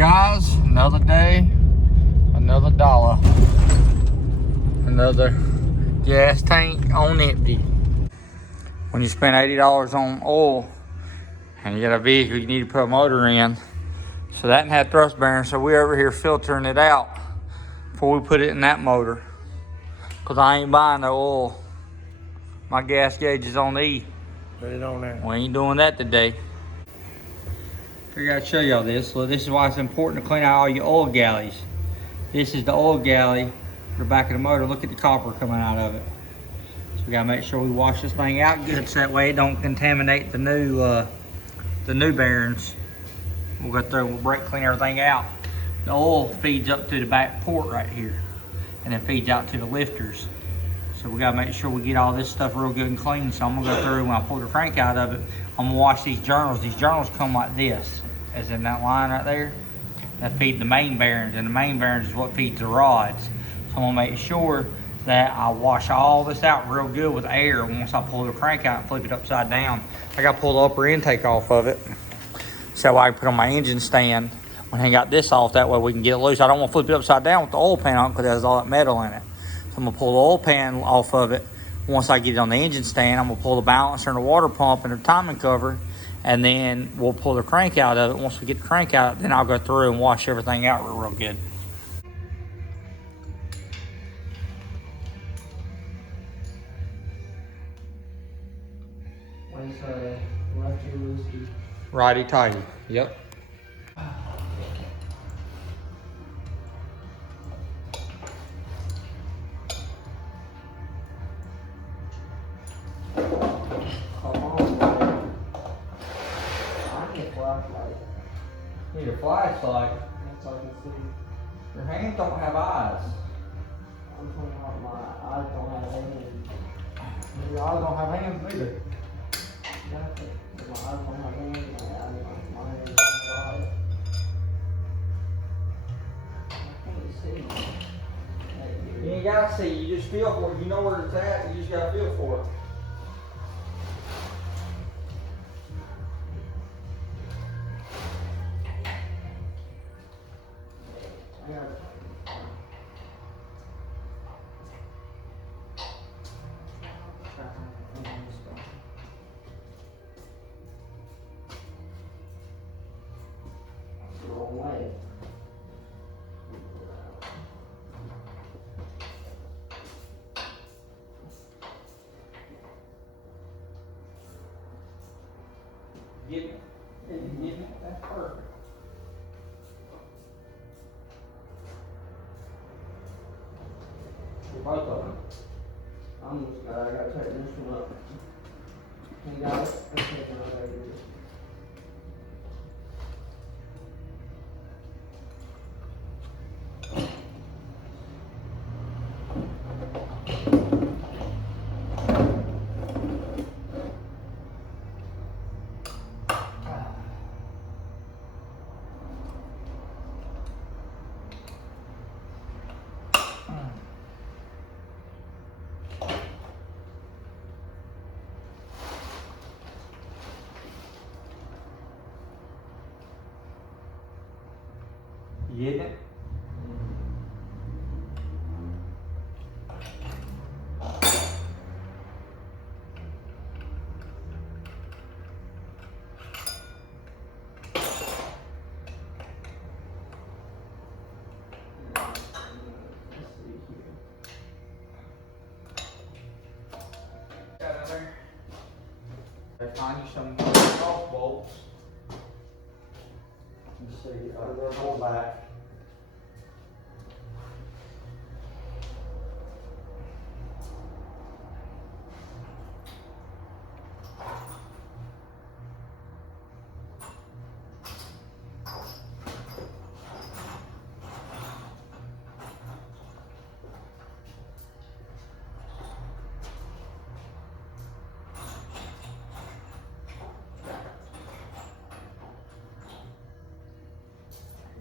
Guys, another day, another dollar, another gas tank on empty. When you spend $80 on oil and you got a vehicle you need to put a motor in, so that didn't have thrust bearings, so we're over here filtering it out before we put it in that motor, because I ain't buying no oil. My gas gauge is on E. Put it on there. We ain't doing that today. Figured I'd show y'all this. So this is why it's important to clean out all your oil galleys. This is the oil galley for the back of the motor. Look at the copper coming out of it. So we gotta make sure we wash this thing out good so that way it don't contaminate the new bearings. We'll go through, we'll brake clean everything out. The oil feeds up to the back port right here and then feeds out to the lifters. So we gotta make sure we get all this stuff real good and clean. So I'm gonna go through, when I pull the crank out of it, I'm gonna wash these journals. These journals come like this, as in that line right there. That feed the main bearings, and the main bearings is what feeds the rods. So I'm gonna make sure that I wash all this out real good with air once I pull the crank out and flip it upside down. I gotta pull the upper intake off of it, so I can put on my engine stand when I got this off. That way we can get it loose. I don't wanna flip it upside down with the oil pan on because there's all that metal in it. So I'm gonna pull the oil pan off of it. Once I get it on the engine stand, I'm gonna pull the balancer and the water pump and the timing cover, and then we'll pull the crank out of it. Once we get the crank out, then I'll go through and wash everything out real good. When's lefty loosey? Righty tighty, yep. Need a flashlight. That's all I can see. Your hands don't have eyes. I'm talking about my eyes don't have anything. Your eyes don't have hands either. Nothing. My eyes don't have hands. My hands don't have eyes. I can't see. You ain't gotta see, you just feel for it. You know where it's at, you just gotta feel for it. I got it. The wrong way. Get me. Get me. That's perfect. For both of them. I gotta tighten this one up. You got it? I'm taking it out of here. You getting it? They find you some cross bolts. Let's see, they're going back.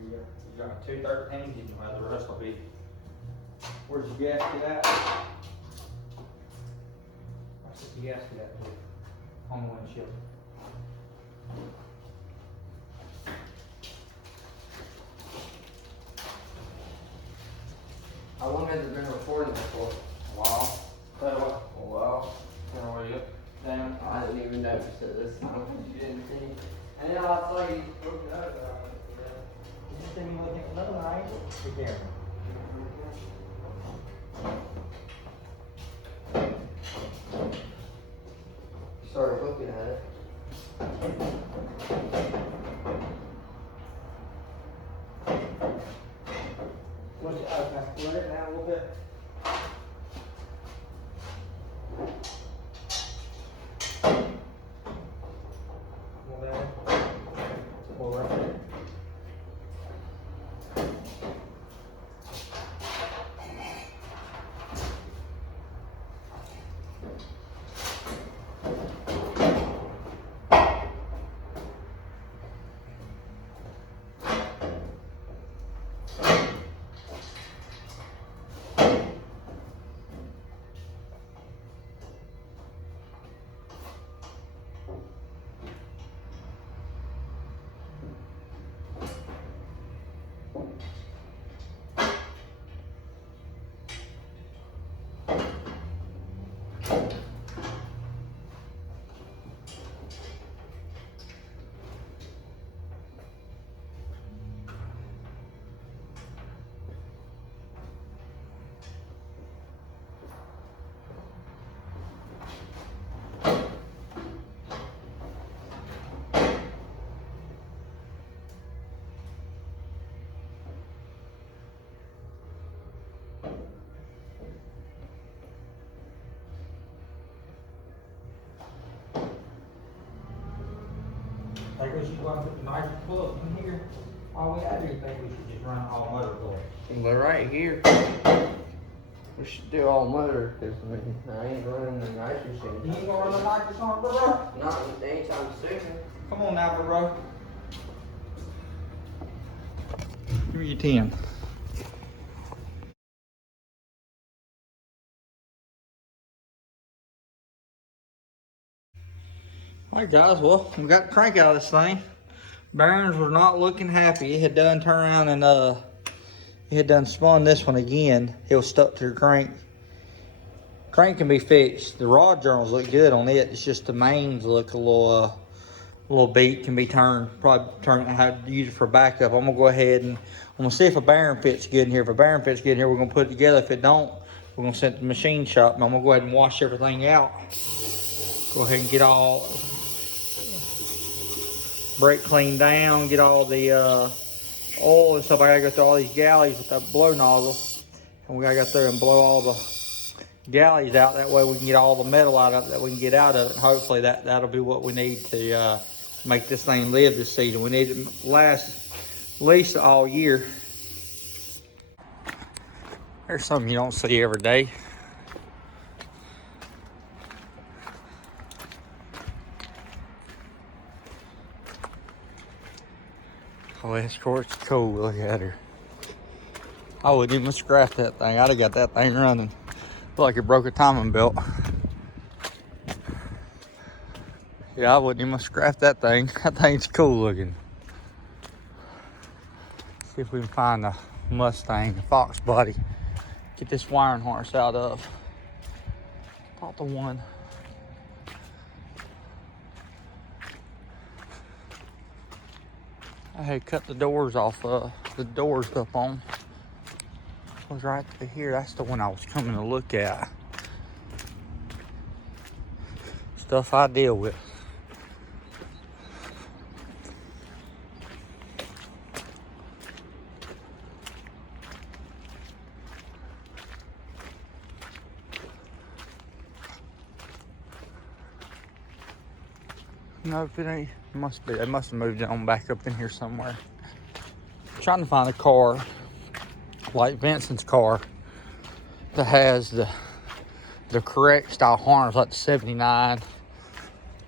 You got 213s, you can have the rest will be. Where's the gasket at? Where's the gasket at, too? On the windshield. long has it been recording this for? Wow. That was a while. Turn away up. Down. I didn't even notice it this time. You didn't see. And then I saw you broke it up. You just didn't look at another angle? Be careful. Started looking at it. Okay, let it down a little bit. More there. More right there. Like we should go and put the nice plug in here. All we gotta do is think we should just run all motor plugs. But right here, we should do all motor, because I mean, I ain't running the nitrous You anytime ain't gonna run the soon. nitrous on it, bro? Not anytime soon. Come on now, bro. Give me your 10. Alright guys, well, we got the crank out of this thing. Bearings were not looking happy. It had done turned around and it had done spun this one again. It was stuck to the crank. Crank can be fixed. The rod journals look good on it. It's just the mains look a little beat, can be turned. Probably turn it how to use it for backup. I'm gonna go ahead and I'm gonna see if a bearing fits good in here. If a bearing fits good in here, we're gonna put it together. If it don't, we're gonna send it to the machine shop. And I'm gonna go ahead and wash everything out. Go ahead and get all brake cleaned down, get all the oil and stuff. I gotta go through all these galleys with that blow nozzle, and we gotta go through and blow all the galleys out. That way we can get all the metal out of it that we can get out of it. And hopefully that'll be what we need to make this thing live this season. We need it to last at least all year. There's something you don't see every day. Oh, this court's cool. Look at her. I wouldn't even scrap that thing. I'd have got that thing running. Look like it broke a timing belt. Yeah, I wouldn't even scrap that thing. That thing's cool looking. See if we can find a Mustang, a Fox body. Get this wiring harness out of. Thought the one. I had cut the doors off, the doors up on. Was right through here. That's the one I was coming to look at. Stuff I deal with. No, if it ain't, it must be. They must have moved it on back up in here somewhere. I'm trying to find a car, like Vincent's car, that has the correct style harness, like the 79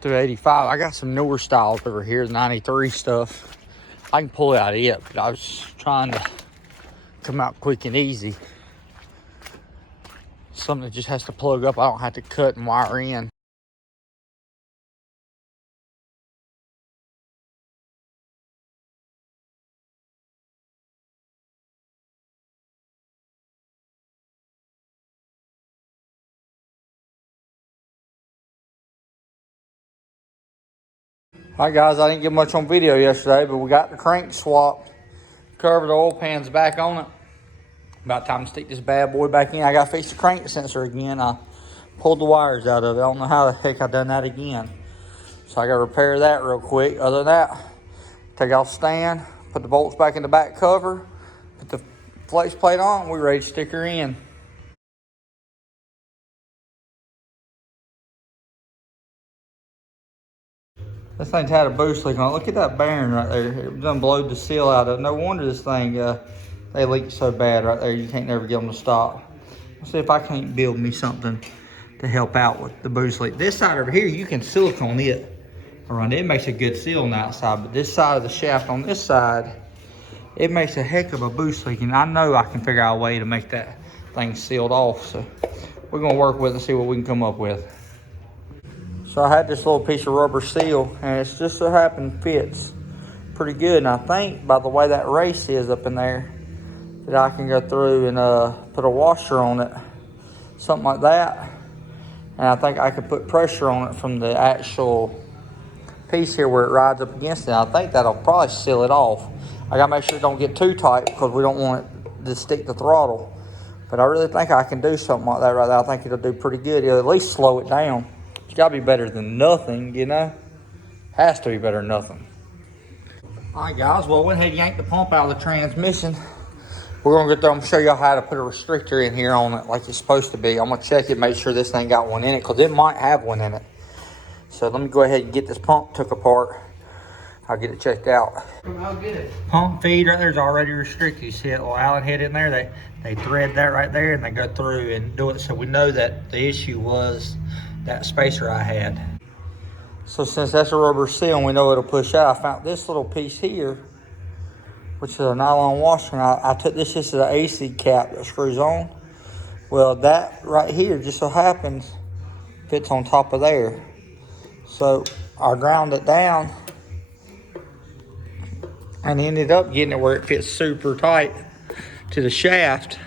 through 85. I got some newer styles over here, 93 stuff. I can pull out it, but I was trying to come out quick and easy. Something that just has to plug up. I don't have to cut and wire in. Alright guys, I didn't get much on video yesterday, but we got the crank swapped. Covered the oil pans back on it. About time to stick this bad boy back in. I gotta fix the crank sensor again. I pulled the wires out of it. I don't know how the heck I done that again. So I gotta repair that real quick. Other than that, take off the stand, put the bolts back in the back cover, put the flex plate on, we're ready to stick her in. This thing's had a boost leak on it. Look at that bearing right there. It done blowed the seal out of it. No wonder this thing, they leak so bad right there. You can't never get them to stop. Let's see if I can't build me something to help out with the boost leak. This side over here, you can silicone it around it. It makes a good seal on the outside, but this side of the shaft on this side, it makes a heck of a boost leak. And I know I can figure out a way to make that thing sealed off. So we're gonna work with it and see what we can come up with. So I had this little piece of rubber seal, and it's just so happened fits pretty good. And I think by the way that race is up in there, that I can go through and put a washer on it, something like that. And I think I could put pressure on it from the actual piece here where it rides up against it. I think that'll probably seal it off. I gotta make sure it don't get too tight because we don't want it to stick the throttle. But I really think I can do something like that right there. I think it'll do pretty good. It'll at least slow it down. It's gotta be better than nothing, you know? Has to be better than nothing. All right, guys, well, I went ahead and yanked the pump out of the transmission. We're gonna go through and show y'all how to put a restrictor in here on it like it's supposed to be. I'm gonna check it, make sure this thing got one in it, because it might have one in it. So let me go ahead and get this pump took apart. I'll get it checked out. I'll get it. Pump feed right there is already restricted. You see that little Allen head in there? They thread that right there and they go through and do it. So we know that the issue was that spacer I had. So since that's a rubber seal and we know it'll push out, I found this little piece here, which is a nylon washer. And I took this is an AC cap that screws on. Well, that right here just so happens fits on top of there. So I ground it down and ended up getting it where it fits super tight to the shaft.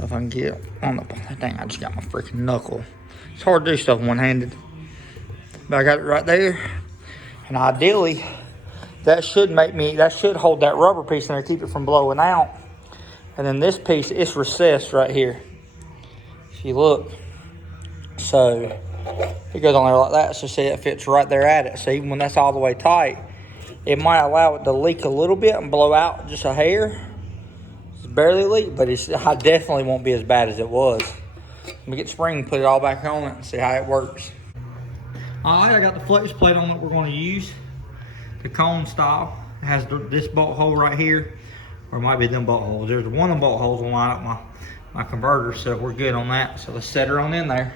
If I can get on the dang, I just got my freaking knuckle. It's hard to do stuff one-handed. But I got it right there. And ideally, that should hold that rubber piece in there, keep it from blowing out. And then this piece, it's recessed right here. If you look. So it goes on there like that. So see, it fits right there at it. So even when that's all the way tight, it might allow it to leak a little bit and blow out just a hair. It's barely leak, but I definitely won't be as bad as it was. Let me get the spring and put it all back on it and see how it works. All right, I got the flex plate on that we're going to use. The cone style. It has this bolt hole right here, or it might be them bolt holes. There's one of them bolt holes will line up my converter, so we're good on that. So let's set her on in there.